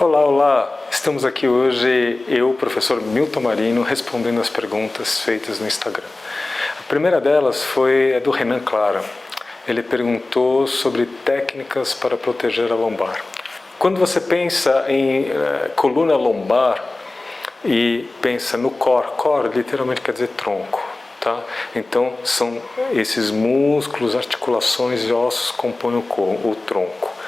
Olá, olá! Estamos aqui hoje, eu, professor Milton Marino, respondendo as perguntas feitas no Instagram. A primeira delas foi a do Renan Clara. Ele perguntou sobre técnicas para proteger a lombar. Quando você pensa em coluna lombar e pensa no core literalmente quer dizer tronco. Tá? Então, são esses músculos, articulações e ossos que compõem o tronco.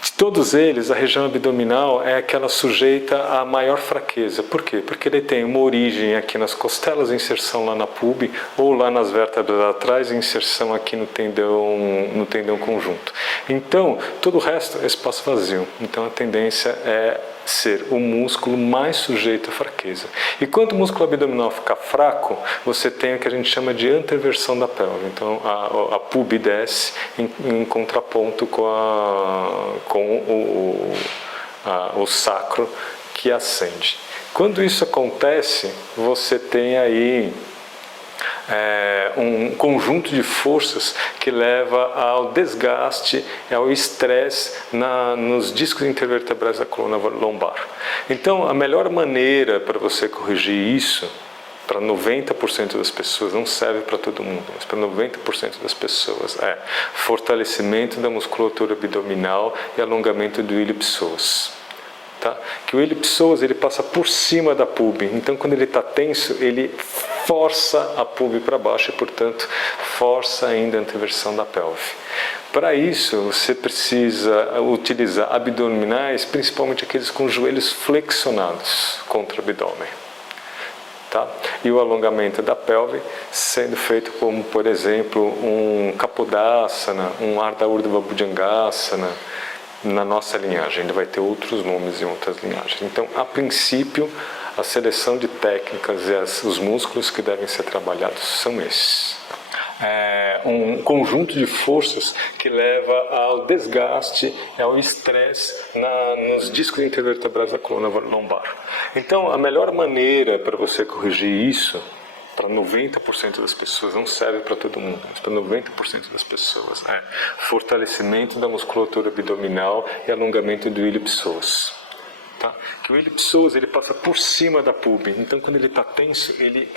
De todos eles, a região abdominal é aquela sujeita à maior fraqueza. Por quê? Porque ele tem uma origem aqui nas costelas, inserção lá na pube, ou lá nas vértebras atrás, inserção aqui no tendão conjunto. Então, todo o resto é espaço vazio. Então, a tendência é ser o músculo mais sujeito à fraqueza. E quando o músculo abdominal ficar fraco, você tem o que a gente chama de anteversão da pelve. Então, a pube desce em contraponto com o sacro que ascende. Quando isso acontece, você tem aí um conjunto de forças que leva ao desgaste, ao estresse nos discos intervertebrais da coluna lombar. Então, a melhor maneira para você corrigir isso, para 90% das pessoas, não serve para todo mundo, mas para 90% das pessoas, é fortalecimento da musculatura abdominal e alongamento do ilho psoas. Tá? Que o ilho psoas ele passa por cima da pube, então quando ele está tenso, ele força a pube para baixo e, portanto, força ainda a anteversão da pelve. Para isso, você precisa utilizar abdominais, principalmente aqueles com os joelhos flexionados contra o abdômen. Tá? E o alongamento da pelve sendo feito como, por exemplo, um Kapodasana, um Ardha Urdhva Bhujangasana. Na nossa linhagem, ainda vai ter outros nomes em outras linhagens. Então, a princípio, a seleção de técnicas e os músculos que devem ser trabalhados são esses. Um conjunto de forças que leva ao desgaste, ao estresse nos discos intervertebrais da coluna lombar. Então, a melhor maneira para você corrigir isso, para 90% das pessoas, não serve para todo mundo, mas para 90% das pessoas, é fortalecimento da musculatura abdominal e alongamento do ilho psoas. Tá? Que o ilho psoas ele passa por cima da pube, então quando ele está tenso, ele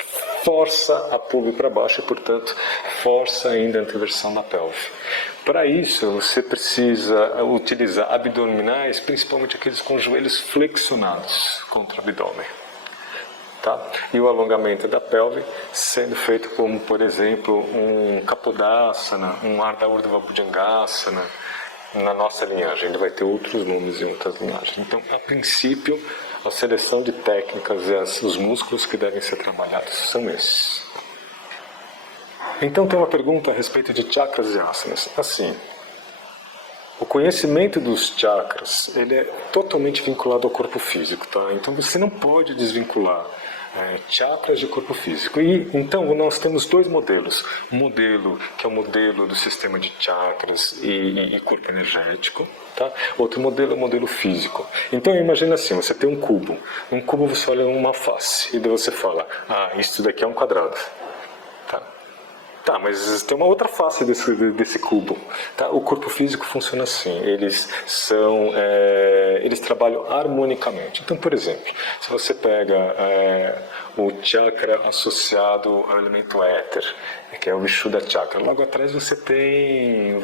força a pube para baixo e, portanto, força ainda a anteversão da pelve. Para isso, você precisa utilizar abdominais, principalmente aqueles com os joelhos flexionados contra o abdômen. Tá? E o alongamento da pelve sendo feito como, por exemplo, um Kapodasana, um Ardha Urdhva Bhujangasana. Na nossa linhagem, ainda vai ter outros nomes em outras linhagens. Então, a princípio, a seleção de técnicas e os músculos que devem ser trabalhados são esses. Então, tem uma pergunta a respeito de chakras e asanas. Assim, o conhecimento dos chakras, ele é totalmente vinculado ao corpo físico, tá? Então você não pode desvincular chakras de corpo físico. E então nós temos dois modelos. Um modelo que é o modelo do sistema de chakras e corpo energético, tá? Outro modelo é o modelo físico. Então imagina assim, você tem um cubo. Um cubo você olha uma face e daí você fala, isso daqui é um quadrado. Tá, mas tem uma outra face desse cubo. Tá? O corpo físico funciona assim. Eles trabalham harmonicamente. Então, por exemplo, se você pega o chakra associado ao elemento éter, que é o Vishuddha Chakra, logo atrás você tem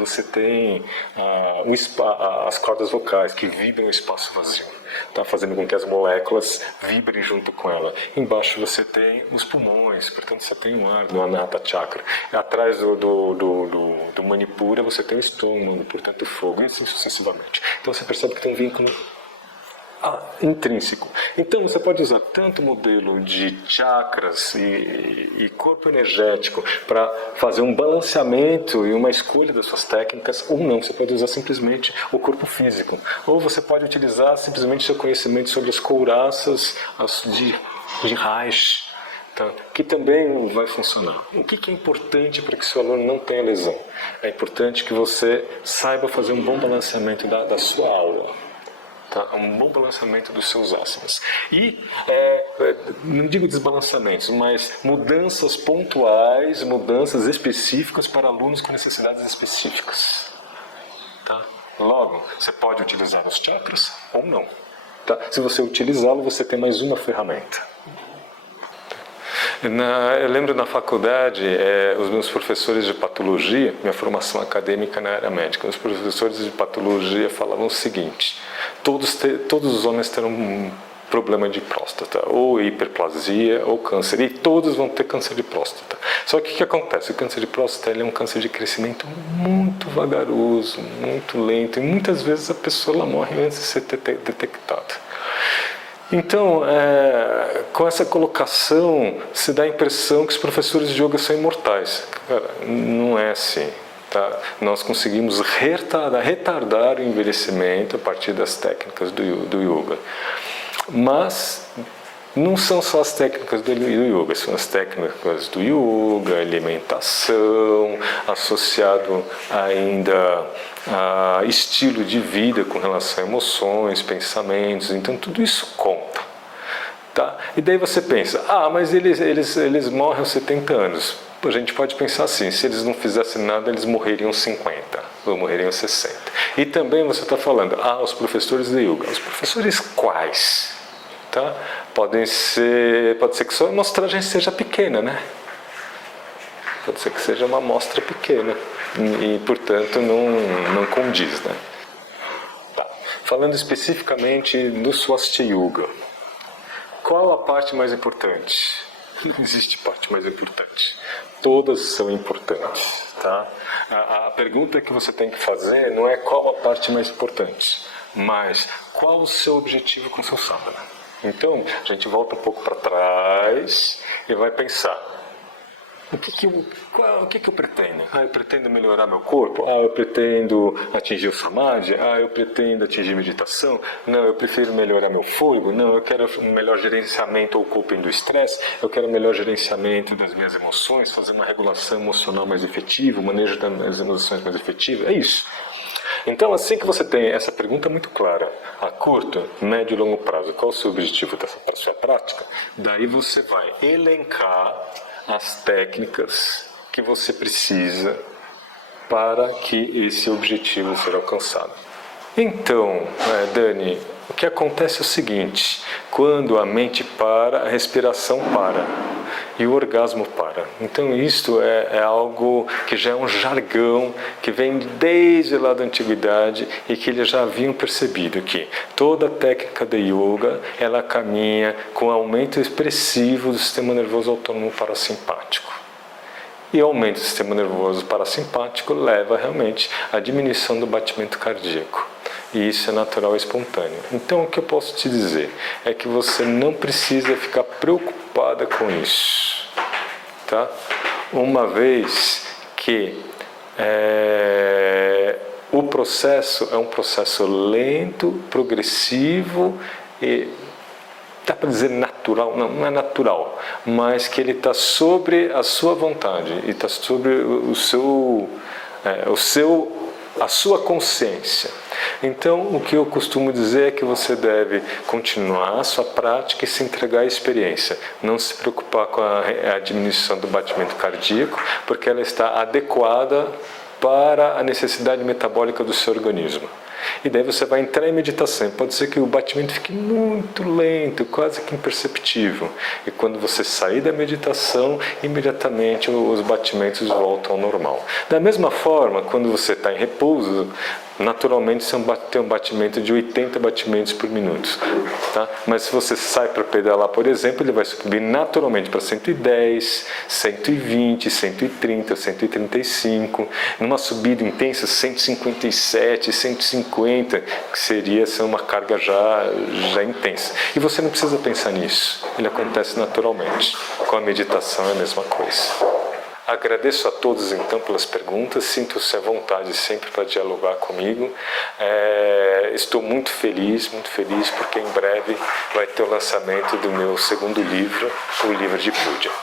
as cordas vocais que vibram o espaço vazio, tá? Fazendo com que as moléculas vibrem junto com ela. Embaixo você tem os pulmões, portanto você tem o ar do Anahata Chakra. Atrás do Manipura você tem o estômago, portanto o fogo, e assim sucessivamente. Então você percebe que tem um vínculo intrínseco. Então você pode usar tanto o modelo de chakras e corpo energético para fazer um balanceamento e uma escolha das suas técnicas, ou não, você pode usar simplesmente o corpo físico, ou você pode utilizar simplesmente seu conhecimento sobre as couraças de Reich, tá? Que também vai funcionar. O que é importante para que seu aluno não tenha lesão? É importante que você saiba fazer um bom balanceamento da sua aula. Tá? Um bom balanceamento dos seus asanas. E, não digo desbalanceamentos, mas mudanças pontuais, mudanças específicas para alunos com necessidades específicas. Tá? Logo, você pode utilizar os chakras ou não. Tá? Se você utilizá-lo, você tem mais uma ferramenta. Eu lembro na faculdade, os meus professores de patologia, minha formação acadêmica na área médica, os professores de patologia falavam o seguinte: todos os homens terão um problema de próstata, ou hiperplasia, ou câncer, e todos vão ter câncer de próstata. Só que o que acontece? O câncer de próstata ele é um câncer de crescimento muito vagaroso, muito lento, e muitas vezes a pessoa ela morre antes de ser detectada. Então, com essa colocação, se dá a impressão que os professores de yoga são imortais. Cara, não é assim. Tá? Nós conseguimos retardar o envelhecimento a partir das técnicas do yoga. Mas não são só as técnicas do yoga, são as técnicas do yoga, alimentação, associado ainda a estilo de vida com relação a emoções, pensamentos, então tudo isso conta. Tá? E daí você pensa, mas eles morrem aos 70 anos. A gente pode pensar assim, se eles não fizessem nada, eles morreriam 50, ou morreriam 60. E também você está falando, os professores de yoga. Os professores quais? Tá? Pode ser que sua amostragem seja pequena, né? Pode ser que seja uma amostra pequena e, portanto, não condiz, né? Tá. Falando especificamente do Swastika Yoga, qual a parte mais importante? Não existe parte mais importante. Todas são importantes, tá? A pergunta que você tem que fazer não é qual a parte mais importante, mas qual o seu objetivo com o seu sadhana. Então, a gente volta um pouco para trás e vai pensar: o que eu pretendo? Eu pretendo melhorar meu corpo? Eu pretendo atingir o samadhi? Eu pretendo atingir meditação? Não, eu prefiro melhorar meu fôlego? Não, eu quero um melhor gerenciamento ou coping do estresse? Eu quero um melhor gerenciamento das minhas emoções, fazer uma regulação emocional mais efetiva, um manejo das emoções mais efetivo? É isso. Então, assim que você tem essa pergunta muito clara, a curto, médio e longo prazo, qual o seu objetivo para a sua prática? Daí você vai elencar as técnicas que você precisa para que esse objetivo seja alcançado. Então, Dani, o que acontece é o seguinte: quando a mente para, a respiração para e o orgasmo para. Então isto é algo que já é um jargão que vem desde lá da antiguidade e que eles já haviam percebido que toda técnica de yoga ela caminha com aumento expressivo do sistema nervoso autônomo parasimpático. E o aumento do sistema nervoso parasimpático leva realmente à diminuição do batimento cardíaco. E isso é natural e espontâneo. Então, o que eu posso te dizer é que você não precisa ficar preocupada com isso, tá? Uma vez que o processo é um processo lento, progressivo e dá para dizer natural? Não é natural, mas que ele está sobre a sua vontade e está sobre a sua consciência. Então, o que eu costumo dizer é que você deve continuar a sua prática e se entregar à experiência. Não se preocupar com a diminuição do batimento cardíaco, porque ela está adequada para a necessidade metabólica do seu organismo. E daí você vai entrar em meditação. Pode ser que o batimento fique muito lento, quase que imperceptível. E quando você sair da meditação, imediatamente os batimentos voltam ao normal. Da mesma forma, quando você está em repouso, naturalmente você tem um batimento de 80 batimentos por minuto. Tá? Mas se você sai para pedalar, por exemplo, ele vai subir naturalmente para 110, 120, 130, 135. Numa subida intensa, 157, 150, que seria uma carga já intensa. E você não precisa pensar nisso. Ele acontece naturalmente. Com a meditação é a mesma coisa. Agradeço a todos então pelas perguntas, sinto-se à vontade sempre para dialogar comigo. Estou muito feliz porque em breve vai ter o lançamento do meu segundo livro, o livro de Puja.